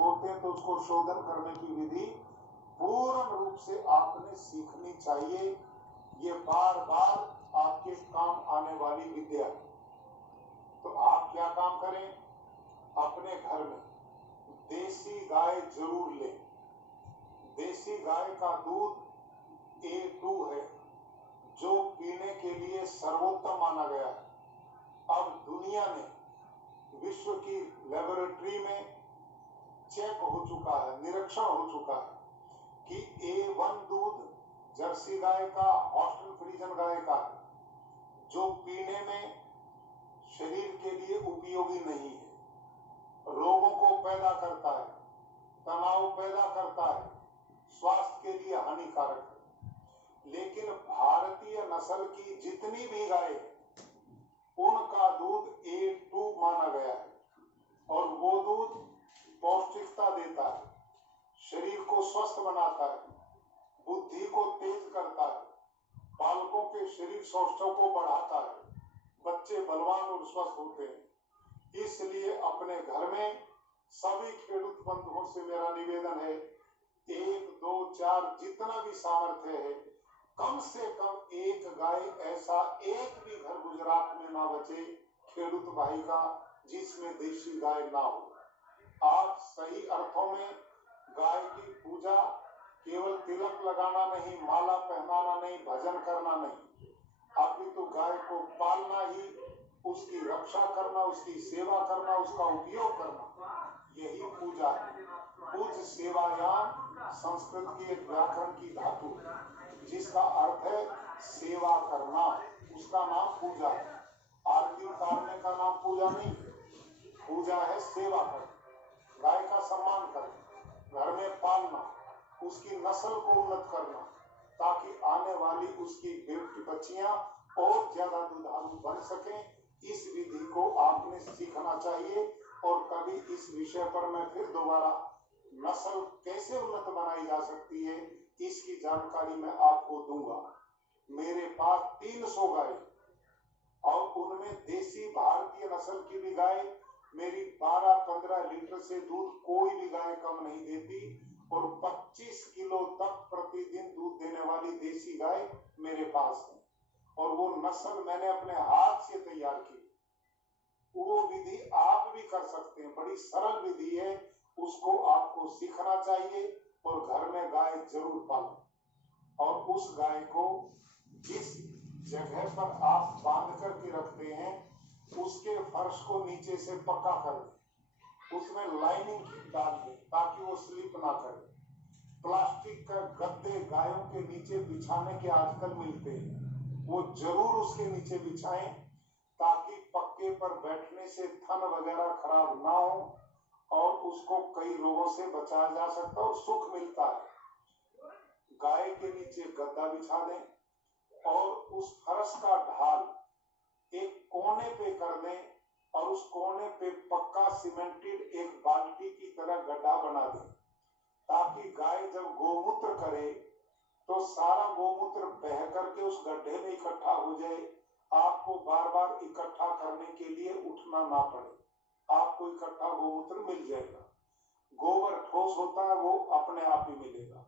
होते हैं तो उसको शोधन करने की विधि पूर्ण रूप से आपने सीखनी चाहिए। ये बार बार आपके काम आने वाली विद्या है। तो आप क्या काम करें, अपने घर में देसी गाय जरूर लें। देसी गाय का दूध A2 है, जो पीने के लिए सर्वोत्तम माना गया है। अब दुनिया ने विश्व की लेबोरेटरी में चेक हो चुका है, निरीक्षण हो चुका है कि A1 दूध जर्सी गाय का, हॉस्टन फ्रीजन गाय का है, जो पीने में शरीर के लिए उपयोगी नहीं है, रोगों को पैदा करता है, तनाव पैदा करता है, स्वास्थ्य के लिए हानिकारक है। लेकिन भारतीय नस्ल की जितनी भी गाय उनका दूध A2 माना गया है और वो दूध पौष्टिकता देता है, शरीर को स्वस्थ बनाता है, बुद्धि को तेज करता है, बालकों के शरीर सौष्ठव को बढ़ाता है, बच्चे बलवान और स्वस्थ होते हैं। इसलिए अपने घर में सभी खेडूत बंधुओं से मेरा निवेदन है, 1, 2, 4 जितना भी सामर्थ्य है, कम से कम एक गाय ऐसा एक भी घर गुजरात में ना बचे खेडूत भाई का जिसमें देशी गाय ना हो। आप सही अर्थों में गाय की पूजा केवल तिलक लगाना नहीं, माला पहनाना नहीं, भजन करना नहीं, अभी तो गाय को पालना ही, उसकी रक्षा करना, उसकी सेवा करना, उसका उपयोग करना, यही पूजा है। पूज सेवायाम संस्कृत की एक व्याकरण की धातु है जिसका अर्थ है सेवा करना, उसका नाम पूजा है। आरती उतारने का नाम पूजा नहीं है, पूजा है सेवा करना, गाय का सम्मान करना, घर में पालना, उसकी नस्ल को उन्नत करना, ताकि आने वाली उसकी बेटी बच्चियां और ज्यादा दुधारू बन सकें। इस विधि को आपने सीखना चाहिए और कभी इस विषय पर मैं फिर दोबारा नस्ल कैसे उन्नत बनाई जा सकती है इसकी जानकारी मैं आपको दूंगा। मेरे पास 300 गाय और उनमें देसी भारतीय नस्ल की भी गाय मेरी 12-15 लीटर से दूध कोई भी गाय कम नहीं देती और 25 किलो तक प्रतिदिन दूध देने वाली देसी गाय मेरे पास है और वो नस्ल मैंने अपने हाथ से तैयार की। वो विधि आप भी कर सकते हैं, बड़ी सरल विधि है, उसको आपको सीखना चाहिए और घर में गाय जरूर पालें और उस गाय को जिस जगह पर आप बांध करके रखते हैं उसके फर्श को नीचे से पक्का कर दें, उसमें लाइनिंग डाल दें ताकि वो स्लिप ना करे। प्लास्टिक का गद्दे गायों के नीचे बिछाने के आजकल मिलते हैं, वो जरूर उसके नीचे बिछाएं ताकि पक्के पर बैठने से थन वगैरह खराब ना हो और उसको कई रोगों से बचाया जा सकता है और सुख मिलता है। गाय के नीचे गद्दा बिछा दें और उस फर्श का ढाल एक कोने पे कर दें और उस कोने पे पक्का सीमेंटेड एक बाल्टी की तरह गड्ढा बना दें ताकि गाय जब गोमूत्र करे तो सारा गोमूत्र बह करके उस गड्ढे में इकट्ठा हो जाए, आपको बार बार इकट्ठा करने के लिए उठना ना पड़े, आपको इकट्ठा गोमूत्र मिल जाएगा। गोबर ठोस होता है, वो अपने आप ही मिलेगा।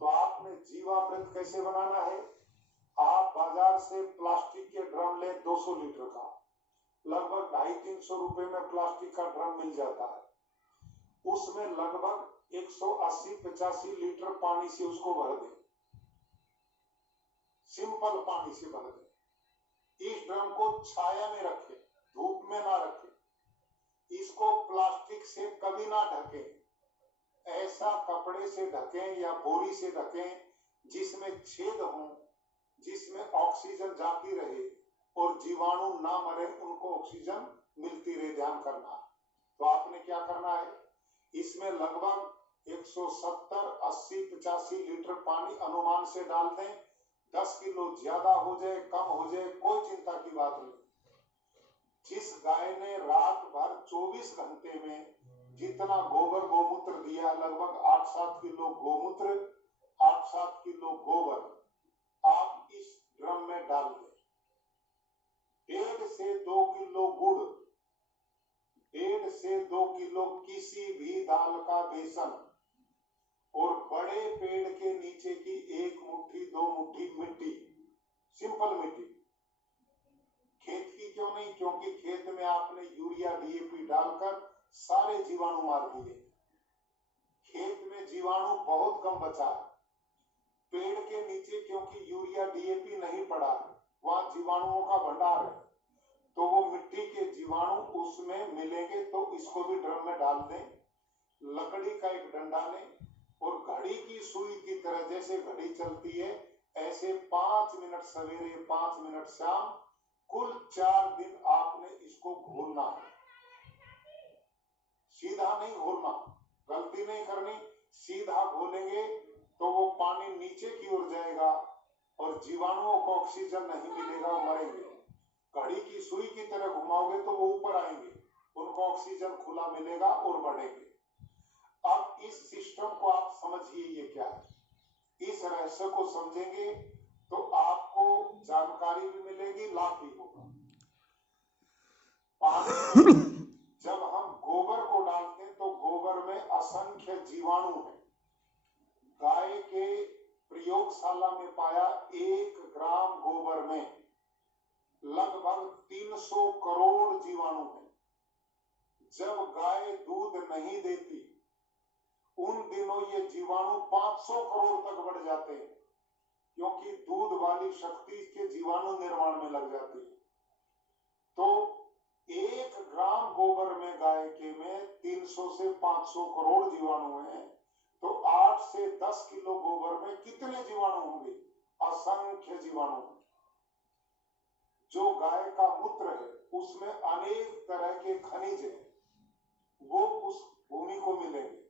तो आपने जीवामृत कैसे बनाना है, आप बाजार से प्लास्टिक के ड्रम ले 200 लीटर का, लगभग 250-300 रुपए में प्लास्टिक का ड्रम मिल जाता है। उसमें लगभग 180-85 लीटर पानी से उसको भर दें, सिंपल पानी से भर दें। इस ड्रम को छाया में रखें, धूप में ना रखें, इसको प्लास्टिक से कभी ना ढकें, ऐसा कपड़े से ढकें या बोरी से ढकें जिसमें छेद हो, जिसमें ऑक्सीजन जाती रहे और जीवाणु ना मरे, उनको ऑक्सीजन मिलती रहे, ध्यान करना। तो आपने क्या करना है, इसमें लगभग 170-80-85 लीटर पानी अनुमान से डाल दें। 10 किलो ज्यादा हो जाए कम हो जाए कोई चिंता की बात नहीं। जिस गाय ने रात भर 24 घंटे में जितना गोबर गोमूत्र दिया, लगभग 8-7 किलो गोमूत्र, 8-7 किलो गोबर आप इस ड्रम में डाल दें। 1.5 से 2 किलो गुड़, 1.5 से 2 किलो किसी भी दाल का बेसन और बड़े पेड़ के नीचे की 1 मुट्ठी 2 मुट्ठी मिट्टी, सिंपल मिट्टी। खेत की क्यों नहीं? क्योंकि खेत में आपने यूरिया डीएपी डालकर सारे जीवाणु मार दिए। खेत में जीवाणु बहुत कम बचा है। पेड़ के नीचे क्योंकि यूरिया डीएपी नहीं पड़ा है, वहां जीवाणुओं का भंडार है, तो वो मिट्टी के जीवाणु उसमें मिलेंगे। तो इसको भी ड्रम में डाल दें, लकड़ी का एक डंडा लें और घड़ी की सुई की तरह जैसे घड़ी चलती है ऐसे 5 मिनट सवेरे 5 मिनट शाम, कुल 4 दिन आपने इसको घोलना है। सीधा नहीं घोलना, गलती नहीं करनी। सीधा घोलेंगे तो वो पानी नीचे की ओर जाएगा और जीवाणुओं को ऑक्सीजन नहीं मिलेगा, वो मरेंगे। घड़ी की सुई की तरह घुमाओगे तो वो ऊपर आएंगे, उनको ऑक्सीजन खुला मिलेगा और बढ़ेंगे। अब इस सिस्टम को आप समझिए, ये क्या है। इस रहस्य को समझेंगे तो आपको जानकारी भी मिलेगी, लाभ भी होगा। पानी में जब हम गोबर को डालते हैं तो गोबर में असंख्य जीवाणु है। गाय के प्रयोगशाला में पाया 1 ग्राम गोबर में लगभग 300 करोड़ जीवाणु है। जब गाय दूध नहीं देती उन दिनों ये जीवाणु 500 करोड़ तक बढ़ जाते हैं, क्योंकि दूध वाली शक्ति के जीवाणु निर्माण में लग जाती है। तो 1 ग्राम गोबर में गाय के में 300 से 500 करोड़ जीवाणु हैं। तो 8 से 10 किलो गोबर में कितने जीवाणु होंगे? असंख्य जीवाणु। जो गाय का मूत्र है उसमें अनेक तरह के खनिज हैं, वो उस भूमि को मिलेंगे।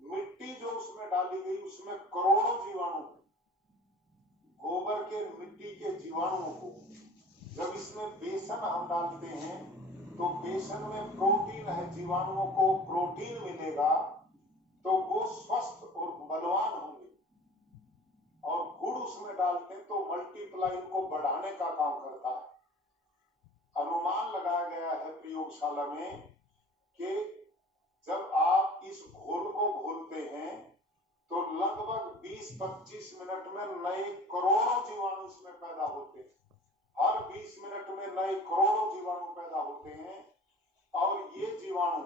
मिट्टी जो उसमें डाली गई उसमें करोड़ों जीवाणु। गोबर के मिट्टी के जीवाणुओं को जब इसमें बेसन हम डालते हैं तो बेसन में प्रोटीन है, जीवाणुओं को प्रोटीन मिलेगा तो वो स्वस्थ और बलवान होंगे। और गुड़ उसमें डालते हैं तो मल्टीप्लाई को बढ़ाने का काम करता है। अनुमान लगाया गया है प्रयोगशाला में कि जब आप इस घोल को घोलते हैं तो लगभग 20-25 मिनट में नए करोड़ों जीवाणु इसमें पैदा होते हैं। हर 20 मिनट में नए करोड़ों जीवाणु पैदा होते हैं और ये जीवाणु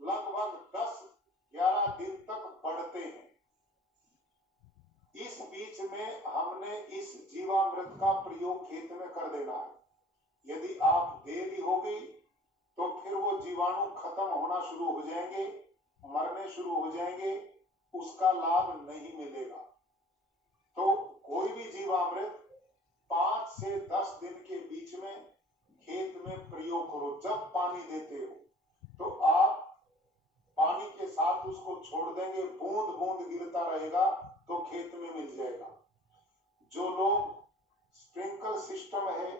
लगभग 10-11 दिन तक बढ़ते हैं। इस बीच में हमने इस जीवामृत का प्रयोग खेत में कर देना है। यदि आप देरी हो गई तो फिर वो जीवाणु खत्म होना शुरू हो जाएंगे, मरने शुरू हो जाएंगे, उसका लाभ नहीं मिलेगा। तो कोई भी जीवामृत 5 से 10 दिन के बीच में खेत में प्रयोग करो। जब पानी देते हो तो आप पानी के साथ उसको छोड़ देंगे, बूंद बूंद गिरता रहेगा तो खेत में मिल जाएगा। जो लोग स्प्रिंकल सिस्टम है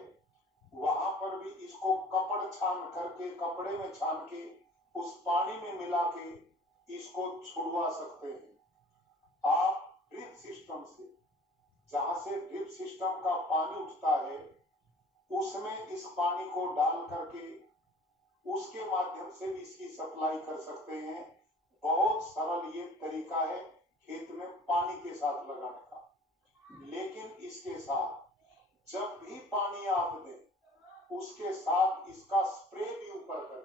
वहां पर भी इसको कपड़ छान करके, कपड़े में छान के उस पानी में मिला के इसको छुड़वा सकते हैं। आप ड्रिप सिस्टम से, जहां से ड्रिप सिस्टम का पानी उठता है उसमें इस पानी को डाल करके उसके माध्यम से भी इसकी सप्लाई कर सकते हैं। बहुत सरल ये तरीका है खेत में पानी के साथ लगाने का। लेकिन इसके साथ जब भी पानी आप दें उसके साथ इसका स्प्रे भी ऊपर कर,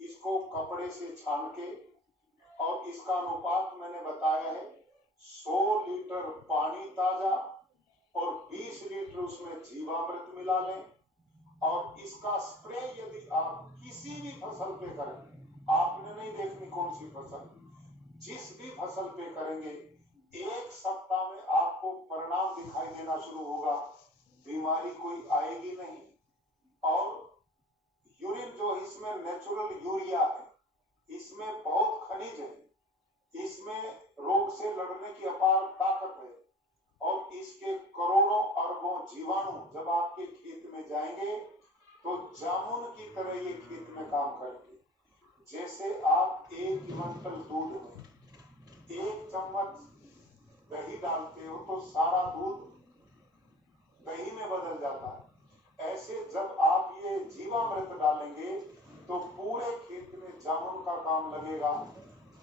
इसको कपड़े से छान के, और इसका अनुपात मैंने बताया है 100 लीटर पानी ताजा और 20 लीटर उसमें जीवामृत मिला लें। और इसका स्प्रे यदि आप किसी भी फसल पे करें, आपने नहीं देखनी कौन सी फसल, जिस भी फसल पे करेंगे 1 सप्ताह में आपको परिणाम दिखाई देना शुरू होगा। बीमारी कोई आएगी नहीं। और यूरिन जो इसमें नेचुरल यूरिया है, इसमें बहुत खनिज है, इसमें रोग से लड़ने की अपार ताकत है और इसके करोड़ों अरबों जीवाणु जब आपके खेत में जाएंगे तो जामुन की तरह ये खेत में काम करेंगे। जैसे आप 1 क्विंटल दूध में 1 चम्मच दही डालते हो तो सारा दूध दही में बदल जाता है। ऐसे जब आप ये जीवामृत डालेंगे तो पूरे खेत में जामुन का काम लगेगा।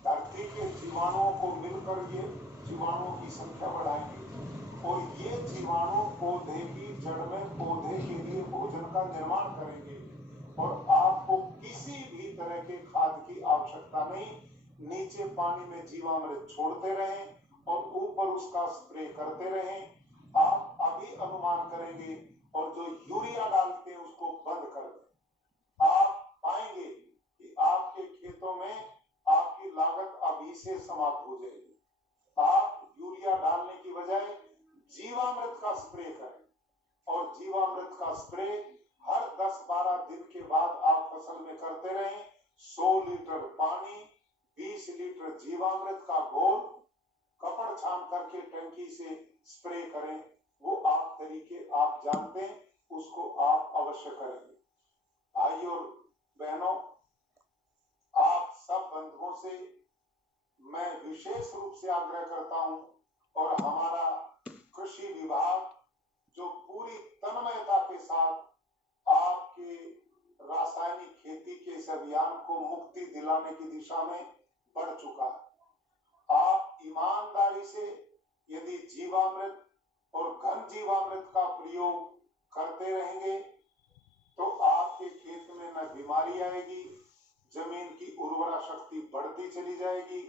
धरती के जीवाणुओं को मिलकर ये जीवाणुओं की संख्या बढ़ाएंगे और ये जीवाणु पौधे की जड़ में पौधे के लिए भोजन का निर्माण करेंगे और आपको किसी भी तरह के खाद की आवश्यकता नहीं। नीचे पानी में जीवामृत छोड़ते रहें और ऊपर उसका स्प्रे करते रहें। आप अभी अनुमान करेंगे और जो यूरिया डालते हैं उसको बंद कर दें। आप पाएंगे कि आपके खेतों में आपकी लागत अभी से समाप्त हो जाएगी। आप यूरिया डालने की बजाय जीवामृत का स्प्रे करें और जीवामृत का स्प्रे हर 10-12 दिन के बाद आप फसल में करते रहें। 100 लीटर पानी, 20 लीटर जीवामृत का घोल कपड़ छान करके टंकी से स्प्रे करें। वो आप तरीके आप जानते हैं, उसको आप अवश्य करेंगे। भाइयों और बहनों, आप सब बंधुओं से मैं विशेष रूप से आग्रह करता हूं और हमारा कृषि विभाग जो पूरी तन्मयता के साथ आपके रासायनिक खेती के इस अभियान को मुक्ति दिलाने की दिशा में बढ़ चुका है। आप ईमानदारी से यदि जीवामृत और घन जीवामृत का प्रयोग करते रहेंगे तो आपके खेत में न बीमारी आएगी, जमीन की उर्वरा शक्ति बढ़ती चली जाएगी,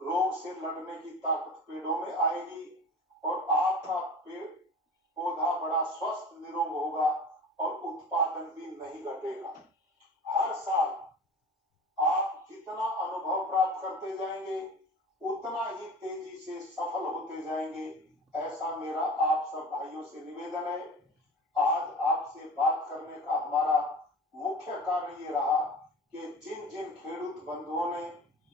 रोग से लड़ने की ताकत पेड़ों में आएगी और आपका पेड़ पौधा बड़ा स्वस्थ निरोग होगा और उत्पादन भी नहीं घटेगा। हर साल आप जितना अनुभव प्राप्त करते जाएंगे उतना ही तेजी से सफल होते जाएंगे। ऐसा मेरा आप सब भाइयों से निवेदन है। आज आपसे बात करने का हमारा मुख्य कार्य ये रहा कि जिन जिन खेडूत बंधुओं ने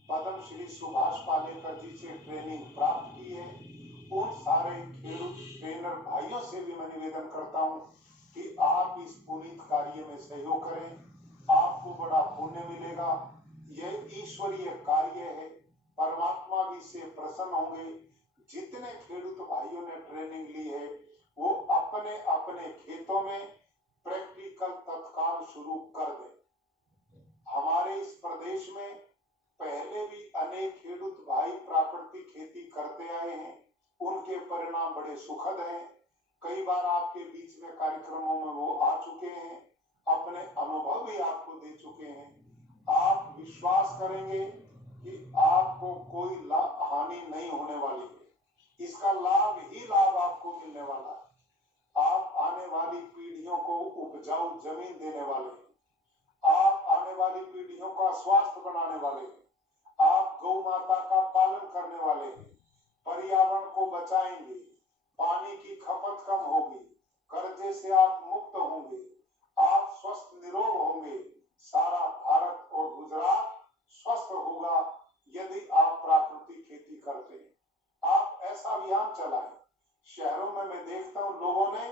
पद्म श्री सुभाष पालेकर जी से ट्रेनिंग प्राप्त की है, उन सारे खेडूत ट्रेनर भाइयों से भी मैं निवेदन करता हूं कि आप इस पुनीत कार्य में सहयोग करें। आपको बड़ा पुण्य मिलेगा। यह ईश्वरीय कार्य है, परमात्मा भी इससे प्रसन्न होंगे। जितने खेडूत भाइयों ने ट्रेनिंग ली है वो अपने अपने खेतों में प्रैक्टिकल तत्काल शुरू कर दें। हमारे इस प्रदेश में पहले भी अनेक खेडूत भाई प्राकृतिक खेती करते आए हैं, उनके परिणाम बड़े सुखद हैं। कई बार आपके बीच में कार्यक्रमों में वो आ चुके हैं, अपने अनुभव भी आपको दे चुके हैं। आप विश्वास करेंगे कि आपको कोई हानि नहीं होने वाली है, इसका लाभ ही लाभ आपको मिलने वाला है। आप आने वाली पीढ़ियों को उपजाऊ जमीन देने वाले हैं। आप आने वाली पीढ़ियों का स्वास्थ्य बनाने वाले हैं। आप गौ माता का पालन करने वाले हैं। पर्यावरण को बचाएंगे, पानी की खपत कम होगी, कर्जे से आप मुक्त होंगे, आप स्वस्थ निरोग होंगे। सारा भारत और गुजरात स्वस्थ होगा यदि आप प्राकृतिक खेती करते हैं। आप ऐसा अभियान चलाएं। शहरों में मैं देखता हूं लोगों ने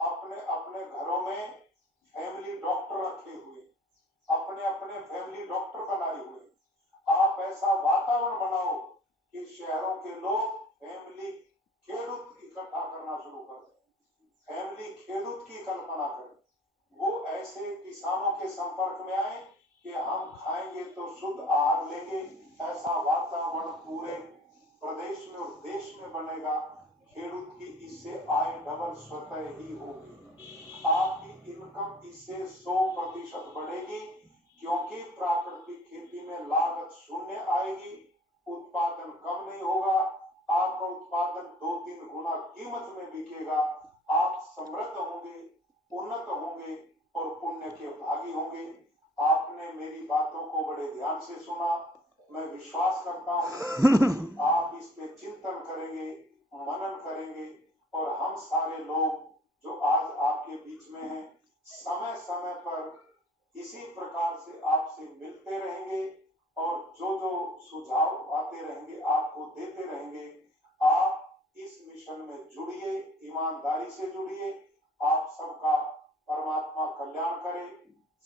अपने अपने घरों में फैमिली डॉक्टर रखे हुए, अपने अपने फैमिली डॉक्टर बनाए हुए। आप ऐसा वातावरण बनाओ कि शहरों के लोग फैमिली खेडूत इकट्ठा करना शुरू कर दें, फैमिली खेडूत की कल्पना करें। वो ऐसे किसानों के संपर्क में आए कि हम खाएंगे तो शुद्ध आहार लेंगे। ऐसा वातावरण पूरे प्रदेश में और देश में बनेगा। खेडूत की इससे आय डबल स्वतः ही होगी। आपकी इनकम इससे 100% बढ़ेगी क्योंकि प्राकृतिक खेती में लागत शून्य आएगी, उत्पादन कम नहीं होगा, आपका उत्पादन 2-3 गुना कीमत में बिकेगा। आप समृद्ध होंगे, उन्नत होंगे और पुण्य के भागी होंगे। आपने मेरी बातों को बड़े ध्यान से सुना। मैं विश्वास करता हूँ आप इस पे चिंतन करेंगे, मनन करेंगे और हम सारे लोग जो आज आपके बीच में हैं समय समय पर इसी प्रकार से आपसे मिलते रहेंगे और जो जो सुझाव आते रहेंगे आपको देते रहेंगे। आप इस मिशन में जुड़िए, ईमानदारी से जुड़िए। आप सबका परमात्मा कल्याण करे,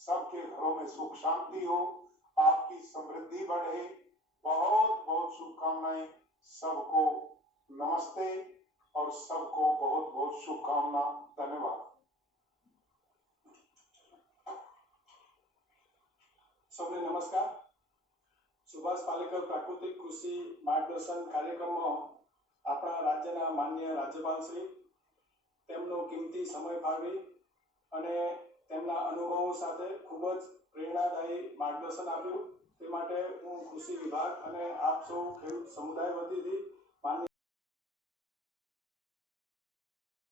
सबके घरों में सुख शांति हो, आपकी समृद्धि बढ़े। बहुत बहुत शुभकामनाएं। सबको नमस्ते और सबको बहुत बहुत शुभकामना। धन्यवाद। સૌને નમસ્કાર. સુભાષ પાલેકર પ્રાકૃતિક કૃષિ માર્ગદર્શન કાર્યક્રમમાં આપણા રાજ્યના માનનીય રાજ્યપાલશ્રી તેમનો કિંમતી સમય ફાળવી અને તેમના અનુભવો સાથે ખૂબ જ પ્રેરણાદાયી માર્ગદર્શન આપ્યું. તે માટે હું કૃષિ વિભાગ અને આપ સૌ ખેડૂત સમુદાય વતીથી